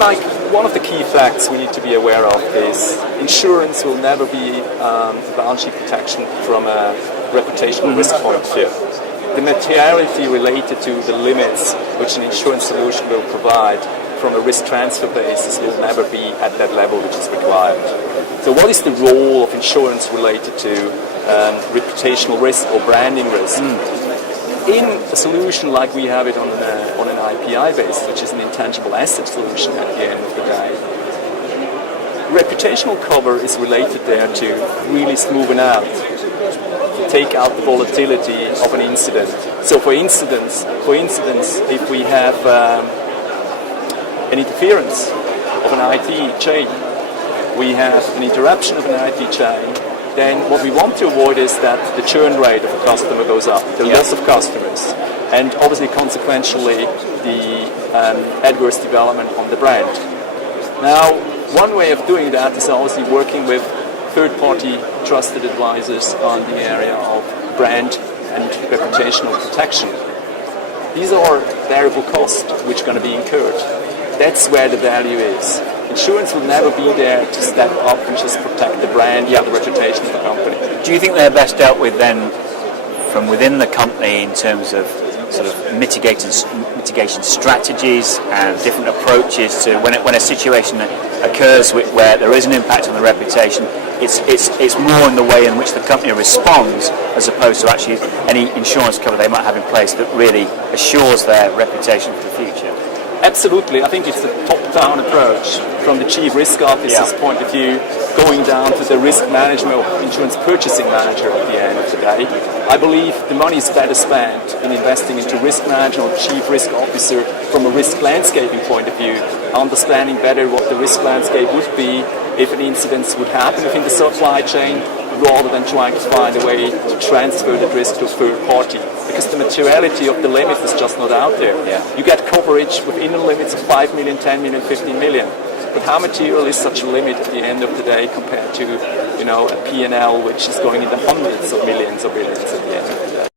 like one of the key facts we need to be aware of is insurance will never be balance sheet protection from a reputational risk point of view. The materiality related to the limits which an insurance solution will provide from a risk transfer basis will never be at that level which is required. So what is the role of insurance related to reputational risk or branding risk? In a solution like we have it on an IPI basis, which is an intangible asset solution at the end of the day, reputational cover is related there to really smoothen out, to take out the volatility of an incident. So for instance, if we have an interference of an IT chain, we have an interruption of an IT chain, then what we want to avoid is that the churn rate of a customer goes up, the loss of customers, and obviously consequentially the adverse development on the brand. Now, one way of doing that is obviously working with third-party trusted advisors on the area of brand and reputational protection. These are variable costs which are going to be incurred. That's where the value is. Insurance will never be there to step up and just protect the brand and the reputation of the company. Do you think they're best dealt with then from within the company in terms of sort of mitigation strategies and different approaches to when a situation occurs where there is an impact on the reputation? It's more in the way in which the company responds as opposed to actually any insurance cover they might have in place that really assures their reputation for the future. Absolutely. I think it's a top-down approach from the chief risk officer's point of view, going down to the risk management or insurance purchasing manager at the end of the day. I believe the money is better spent in investing into risk management or chief risk officer from a risk landscaping point of view, understanding better what the risk landscape would be if an incident would happen within the supply chain, rather than trying to find a way to transfer that risk to a third party. Because the materiality of the limit is just not out there. You get coverage within the limits of 5 million, 10 million, 15 million. But how material is such a limit at the end of the day compared to, a P&L which is going into hundreds of millions or billions at the end?